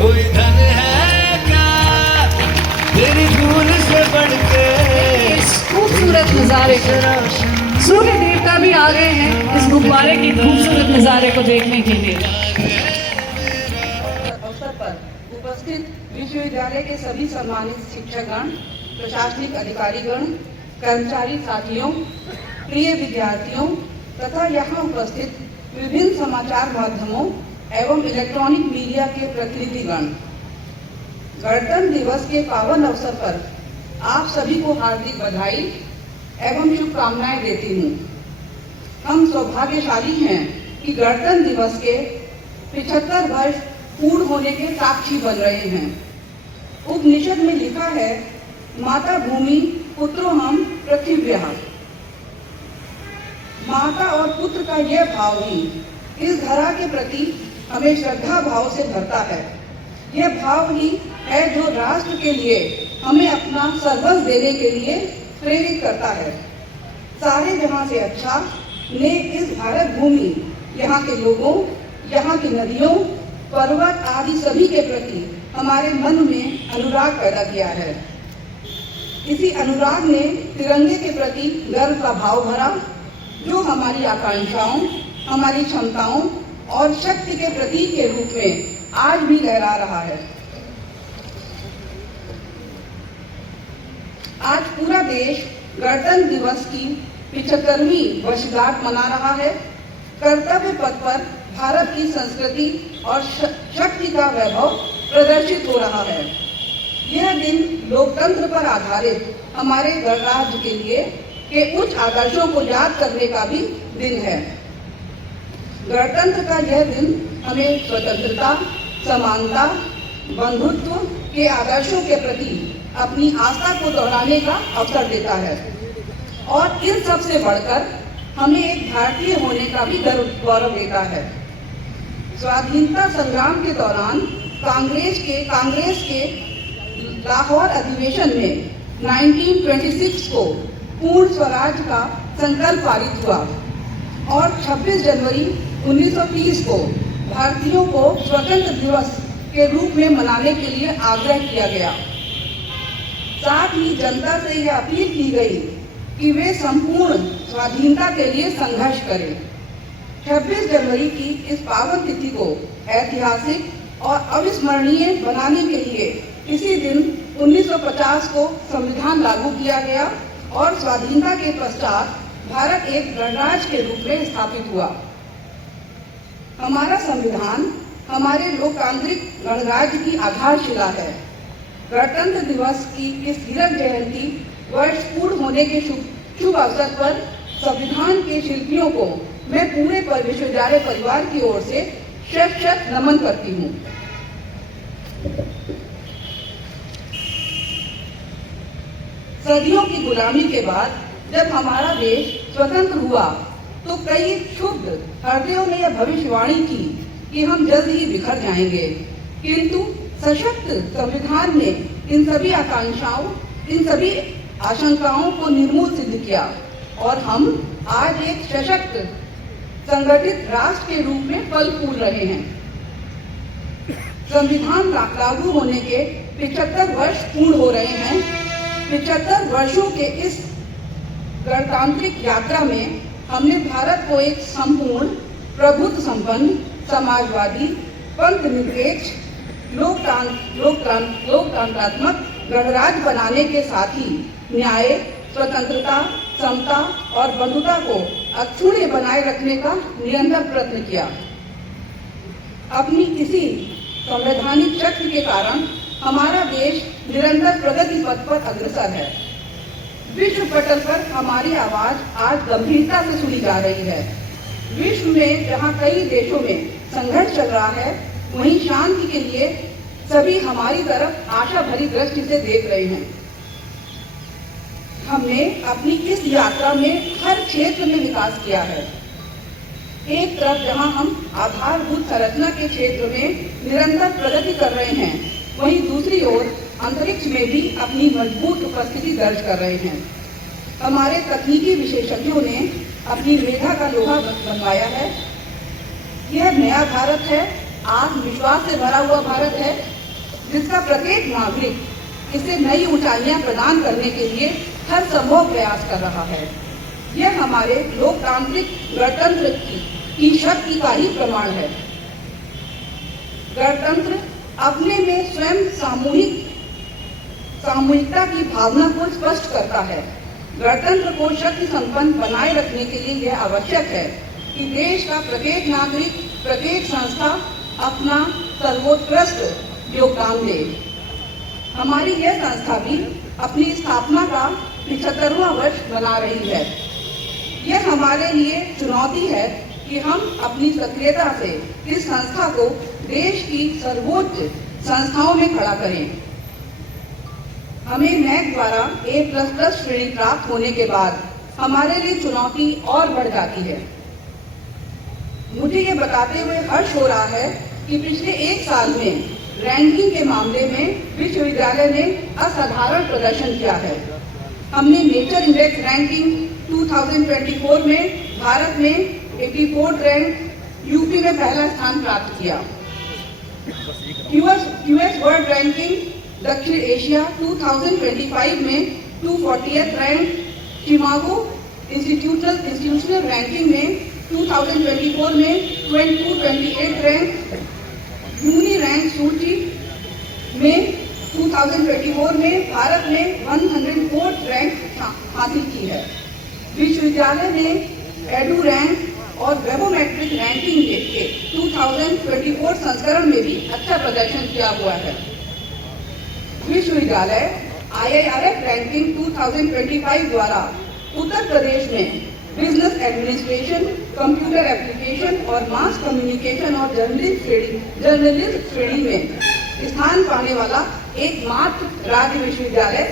कोई धन है क्या तेरी धूल से बढ़ के। इस खूबसूरत नजारे को सूर्य देवता भी आ गए हैं इस गुब्बारे की खूबसूरत नजारे को देखने के लिए। अवसर पर उपस्थित विश्वविद्यालय के सभी सम्मानित शिक्षकगण, प्रशासनिक अधिकारीगण, कर्मचारी साथियों, प्रिय विद्यार्थियों तथा यहाँ उपस्थित विभिन्न समाचार माध्यमों एवं इलेक्ट्रॉनिक मीडिया के प्रतिनिधिगण, गणतंत्र दिवस के पावन अवसर पर आप सभी को हार्दिक बधाई एवं शुभकामनाएं देती हूँ। हम सौभाग्यशाली हैं कि गणतंत्र दिवस के 75 वर्ष पूर्ण होने के साक्षी बन रहे हैं। उपनिषद में लिखा है, माता भूमि पुत्रो हम पृथिव्यः। माता और पुत्र का यह भाव ही इस धरा के प्रति हमें श्रद्धा भाव से भरता है। यह भाव ही है जो राष्ट्र के लिए हमें अपना सर्वस्व देने के लिए प्रेरित करता है। सारे जहां से अच्छा ने इस भारत भूमि, यहाँ के लोगों, यहाँ की नदियों, पर्वत आदि सभी के प्रति हमारे मन में अनुराग पैदा किया है। इसी अनुराग ने तिरंगे के प्रति गर्व का भाव भरा, जो हमारी आकांक्षाओं, हमारी क्षमताओं और शक्ति के प्रतीक के रूप में आज भी लहरा रहा है। आज पूरा देश गणतंत्र दिवस की 75वीं वर्षगांठ मना रहा है। कर्तव्य पथ पर भारत की संस्कृति और शक्ति का वैभव प्रदर्शित हो रहा है। यह दिन लोकतंत्र पर आधारित हमारे गणराज्य के लिए के उच्च आदर्शों को याद करने का भी दिन है। गणतंत्र का यह दिन हमें स्वतंत्रता, समानता, बंधुत्व के आदर्शों के प्रति अपनी आस्था को दोहराने का अवसर देता है और इन सब से बढ़कर हमें एक भारतीय होने का भी गौरव देता है। स्वाधीनता संग्राम के दौरान कांग्रेस के लाहौर अधिवेशन में 1926 को पूर्ण स्वराज का संकल्प पारित हुआ और 26 जनवरी 1930 को भारतीयों को स्वतंत्र दिवस के रूप में मनाने के लिए आग्रह किया गया। साथ ही जनता से यह अपील की गई कि वे संपूर्ण स्वाधीनता के लिए संघर्ष करें। 26 जनवरी की इस पावन तिथि को ऐतिहासिक और अविस्मरणीय बनाने के लिए इसी दिन 1950 को संविधान लागू किया गया और स्वाधीनता के पश्चात भारत एक गणराज्य के रूप में स्थापित हुआ। हमारा संविधान हमारे लोकतांत्रिक गणराज्य की आधारशिला है। गणतंत्र दिवस की इस हीरक जयंती वर्ष पूर्ण होने के शुभ अवसर पर संविधान के शिल्पियों को मैं पूरे विश्वविद्यालय परिवार की ओर से शत नमन करती हूँ। सदियों की गुलामी के बाद जब हमारा देश स्वतंत्र हुआ तो कई क्षुब्ध हृदयों ने यह भविष्यवाणी की कि हम जल्द ही बिखर जाएंगे, किंतु सशक्त संविधान ने इन सभी आकांक्षाओं, इन सभी आशंकाओं को निर्मूल सिद्ध किया और हम आज एक सशक्त संगठित राष्ट्र के रूप में फल फूल रहे हैं। संविधान लागू होने के 75 वर्ष पूर्ण हो रहे हैं। 75 वर्षों के इस गणतांत्रिक यात्रा में हमने भारत को एक संपूर्ण, प्रभुत्व संपन्न, समाजवादी, पंथ निरपेक्ष, लोकतंत्रात्मक गणराज्य बनाने के साथ ही न्याय, स्वतंत्रता, समता और बंधुता को अक्षुण्य बनाए रखने का निरंतर प्रयत्न किया। अपनी इसी संवैधानिक शक्ति के कारण हमारा देश निरंतर प्रगति पथ पर अग्रसर है। विश्व पटल पर हमारी आवाज आज गंभीरता से सुनी जा रही है। विश्व में जहां कई देशों में संघर्ष चल रहा है, वहीं शांति के लिए सभी हमारी तरफ आशा भरी दृष्टि से देख रहे हैं। हमने अपनी इस यात्रा में हर क्षेत्र में विकास किया है। एक तरफ जहां हम आधारभूत संरचना के क्षेत्र में निरंतर प्रगति कर रहे हैं, वहीं दूसरी ओर अंतरिक्ष में भी अपनी मजबूत उपस्थिति दर्ज कर रहे हैं। हमारे तकनीकी विशेषज्ञों ने अपनी मेधा का लोहा बनवाया है। यह नया भारत है, आत्मविश्वास से भरा हुआ भारत है जिसका प्रत्येक नागरिक इसे नई ऊंचाइयां प्रदान करने के लिए हर संभव प्रयास कर रहा है। यह हमारे लोकतांत्रिक गणतंत्र की शक्ति का ही प्रमाण है। गणतंत्र अपने में स्वयं सामूहिकता की भावना को स्पष्ट करता है। गणतंत्र को शक्ति संपन्न बनाए रखने के लिए यह आवश्यक है कि देश का प्रत्येक नागरिक, प्रत्येक संस्था अपना सर्वोत्कृष्ट योगदान दे। हमारी यह संस्था भी अपनी स्थापना का 75वां वर्ष मना रही है। यह हमारे लिए चुनौती है कि हम अपनी सक्रियता से इस संस्था को देश की सर्वोच्च संस्थाओं में खड़ा करें। हमें नैक द्वारा A++ श्रेणी प्राप्त होने के बाद हमारे लिए चुनौती और बढ़ जाती है। मुझे ये बताते हुए हर्ष हो रहा है कि पिछले एक साल में रैंकिंग के मामले में विश्वविद्यालय ने असाधारण प्रदर्शन किया है। हमने नेचर इंडेक्स रैंकिंग 2024 में भारत में 84 रैंक, यूपी में पहला स्थान प्राप्त किया। यूएस वर्ल्ड रैंकिंग दक्षिण एशिया 2025 में 240th rank, Chicago institutional ranking में 2024 में 228 रैंक, यूनी रैंक सूची में 2024 में भारत ने 104 रैंक हासिल की है। विश्वविद्यालय ने एडू रैंक और वेबोमेट्रिक रैंकिंग के 2024 संस्करण में भी अच्छा प्रदर्शन किया हुआ है। विश्वविद्यालय IIRF रैंकिंग 2025 द्वारा उत्तर प्रदेश में बिजनेस एडमिनिस्ट्रेशन, कंप्यूटर एप्लीकेशन और मास कम्युनिकेशन और जर्नलिस्ट श्रेणी में स्थान पाने वाला एकमात्र राज्य विश्वविद्यालय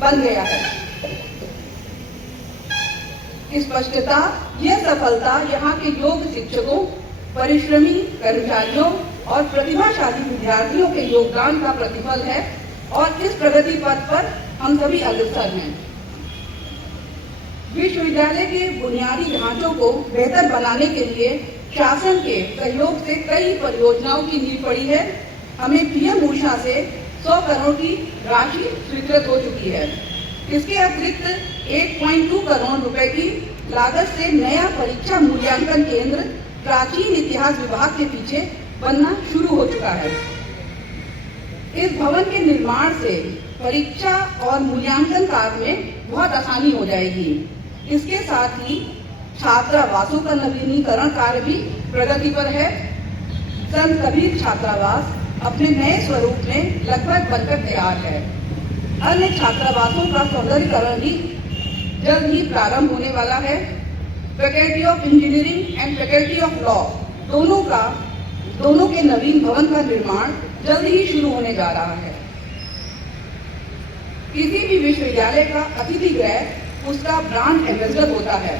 बन गया है। स्पष्टता, यह सफलता यहाँ के योग्य शिक्षकों, परिश्रमी कर्मचारियों और प्रतिभाशाली विद्यार्थियों के योगदान का प्रतिफल है और इस प्रगति पथ पर हम सभी अग्रसर हैं। विश्वविद्यालय के बुनियादी ढांचों को बेहतर बनाने के लिए शासन के सहयोग से कई परियोजनाओं की नींव पड़ी है। हमें PM ऊषा से 100 करोड़ की राशि स्वीकृत हो चुकी है। इसके अतिरिक्त 1.2 करोड़ रुपए की लागत से नया परीक्षा मूल्यांकन केंद्र प्राचीन इतिहास विभाग के पीछे बनना शुरू हो चुका है। इस भवन के निर्माण से परीक्षा और मूल्यांकन कार्य में बहुत आसानी हो जाएगी। इसके साथ ही छात्रावासों का नवीनीकरण कार्य भी प्रगति पर है। संत कबीर छात्रावास अपने नए स्वरूप में लगभग बनकर तैयार है। अन्य छात्रावासों का सौंदर्यीकरण भी जल्द ही प्रारंभ होने वाला है। Faculty of engineering and faculty of law दोनों के नवीन भवन का निर्माण जल्द ही शुरू होने जा रहा है। किसी भी विश्वविद्यालय का अतिथि गृह उसका ब्रांड एम्बेसडर होता है।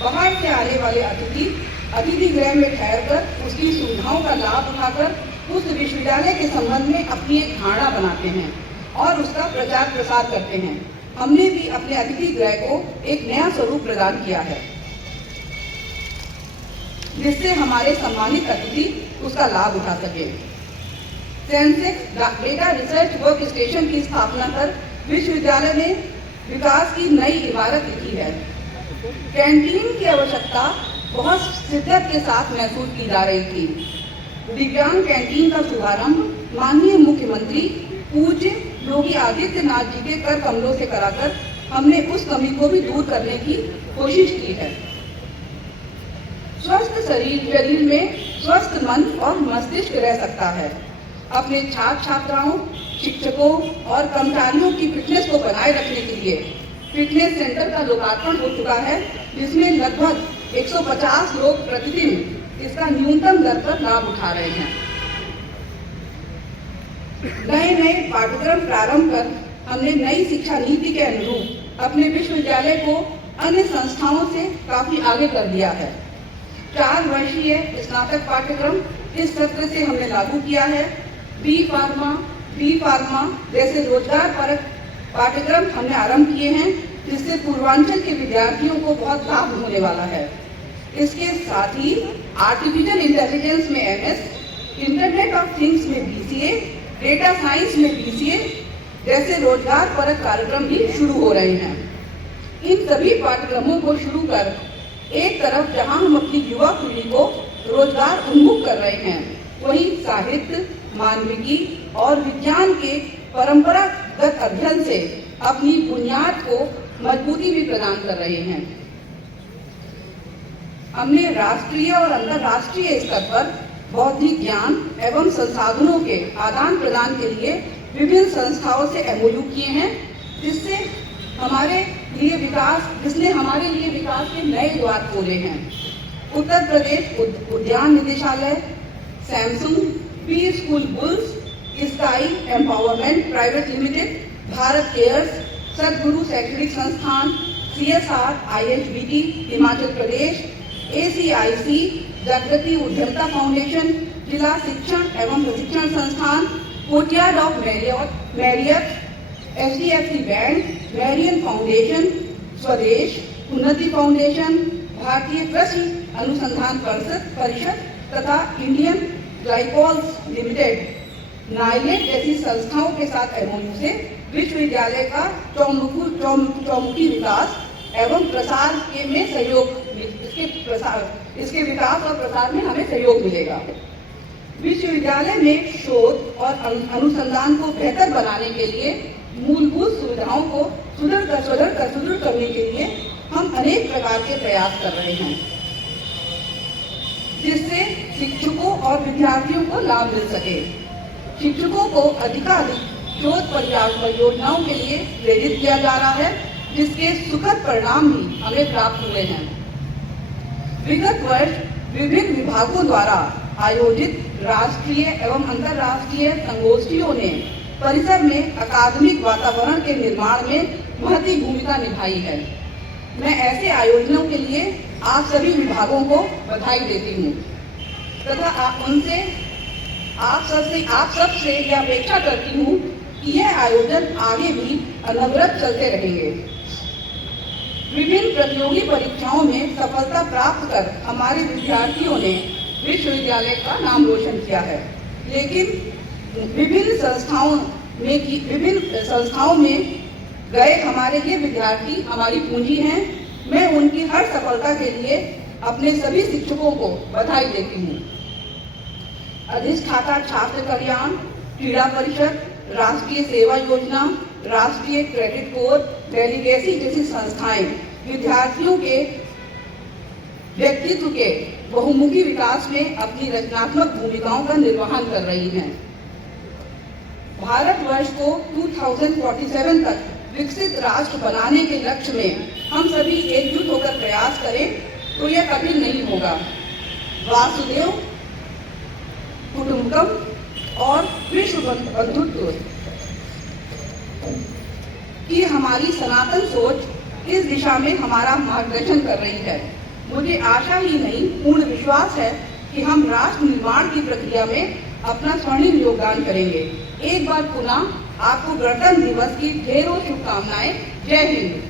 बाहर से आने वाले अतिथि गृह में ठहरकर उसकी सुविधाओं का लाभ उठाकर उस विश्वविद्यालय के संबंध में अपनी एक धारणा बनाते हैं और उसका प्रचार प्रसार करते हैं। हमने भी अपने अतिथि गृह को एक नया स्वरूप प्रदान किया है, जिससे हमारे सम्मानित अतिथि उसका लाभ उठा सके। Sensex data research work station की स्थापना कर विश्वविद्यालय ने विकास की नई इमारत लिखी है। कैंटीन की आवश्यकता बहुत शिद्दत के साथ महसूस की जा रही थी। दिव्यांग कैंटीन का शुभारंभ माननीय मुख्यमंत्री पूज्य योगी आदित्यनाथ जी के कर कमलों से कराकर हमने उस कमी को भी दूर करने की कोशिश की है। स्वस्थ शरीर में स्वस्थ मन और मस्तिष्क रह सकता है। अपने छात्र छात्राओं, शिक्षकों और कर्मचारियों की फिटनेस को बनाए रखने के लिए फिटनेस सेंटर का लोकार्पण हो चुका है, जिसमें लगभग 150 लोग प्रतिदिन इसका न्यूनतम दर पर लाभ उठा रहे हैं। नए पाठ्यक्रम प्रारंभ कर हमने नई शिक्षा नीति के अनुरूप अपने विश्वविद्यालय को अन्य संस्थाओं से काफी आगे कर दिया है। 4 वर्षीय स्नातक पाठ्यक्रम इस सत्र से हमने लागू किया है। बी फार्मा जैसे रोजगार परक पाठ्यक्रम हमने आरंभ किए हैं, जिससे पूर्वांचल के विद्यार्थियों को बहुत लाभ होने वाला है। इसके साथ ही आर्टिफिशियल इंटेलिजेंस में MS, इंटरनेट ऑफ थिंग्स में BCA डेटा साइंस में BCA जैसे रोजगार परक कार्यक्रम भी शुरू हो रहे हैं। इन सभी पाठ्यक्रमों को शुरू कर एक तरफ जहां हम अपनी युवा पीढ़ी को रोजगार उन्मुख कर रहे हैं, वहीं साहित्य, मानविकी और विज्ञान के परंपरागत अध्ययन से अपनी बुनियाद को मजबूती भी प्रदान कर रहे हैं। हमने राष्ट्रीय और अंतर्राष्ट्रीय स्तर पर बौद्धिक ज्ञान एवं संसाधनों के आदान प्रदान के लिए विभिन्न संस्थाओं से MOU किए हैं, जिसने हमारे लिए विकास के नए द्वार खोले हैं। उत्तर प्रदेश उद्यान निदेशालय, Samsung, P school bulls, sky empowerment private limited, Bharat cares, सदगुरु शैक्षणिक संस्थान, CSR IHBT Himachal Pradesh, ACIC जागृति उद्यमता फाउंडेशन, जिला शिक्षण एवं प्रशिक्षण संस्थान, Courtyard of Marriott, HDFC bank, Marian foundation, Swadesh Unnati foundation, भारतीय कृषि अनुसंधान परिषद तथा इंडियन ग्लाइकोल्स लिमिटेड, नाइलेट जैसी संस्थाओं के साथ MOU से विश्वविद्यालय का चौमुखी विकास एवं प्रसार में सहयोग, इसके विकास और प्रसार में हमें सहयोग मिलेगा। विश्वविद्यालय में शोध और अनुसंधान को बेहतर बनाने के लिए मूलभूत सुविधाओं को सुदृढ़ करने के लिए हम अनेक प्रकार के प्रयास कर रहे हैं, जिससे शिक्षकों और विद्यार्थियों को लाभ मिल सके। शिक्षकों को अधिकाधिक शोध परियोजनाओं के लिए प्रेरित किया जा रहा है, जिसके सुखद परिणाम भी हमें प्राप्त हुए हैं। विगत वर्ष विभिन्न विभागों द्वारा आयोजित राष्ट्रीय एवं अंतर्राष्ट्रीय संगोष्ठियों ने परिसर में अकादमिक वातावरण के निर्माण में महती भूमिका निभाई है। मैं ऐसे आयोजनों के लिए आप सभी विभागों को बधाई देती हूँ तथा आप सबसे यह अपेक्षा करती हूँ कि यह आयोजन आगे भी अनवरत चलते रहेंगे। विभिन्न प्रतियोगी परीक्षाओं में सफलता प्राप्त कर हमारे विद्यार्थियों ने विश्वविद्यालय का नाम रोशन किया है, लेकिन विभिन्न संस्थाओं में गए हमारे ये विद्यार्थी हमारी पूंजी हैं। मैं उनकी हर सफलता के लिए अपने सभी शिक्षकों को बधाई देती हूँ। अधिष्ठाता छात्र कल्याण, क्रीड़ा परिषद, राष्ट्रीय सेवा योजना, राष्ट्रीय क्रेडिट कोर, डेलीगेसी जैसी संस्थाएं विद्यार्थियों के व्यक्तित्व के बहुमुखी विकास में अपनी रचनात्मक भूमिकाओं का निर्वहन कर रही हैं। भारतवर्ष को 2047 तक विकसित राष्ट्र बनाने के लक्ष्य में हम सभी एकजुट होकर प्रयास करें तो यह कठिन नहीं होगा। वासुदेव कुटुंबकम और विश्व बंधुत्व की हमारी सनातन सोच इस दिशा में हमारा मार्गदर्शन कर रही है। मुझे आशा ही नहीं पूर्ण विश्वास है कि हम राष्ट्र निर्माण की प्रक्रिया में अपना स्वर्णिम योगदान करेंगे। एक बार पुनः आपको गणतंत्र दिवस की ढेरों शुभकामनाएं। जय हिंद।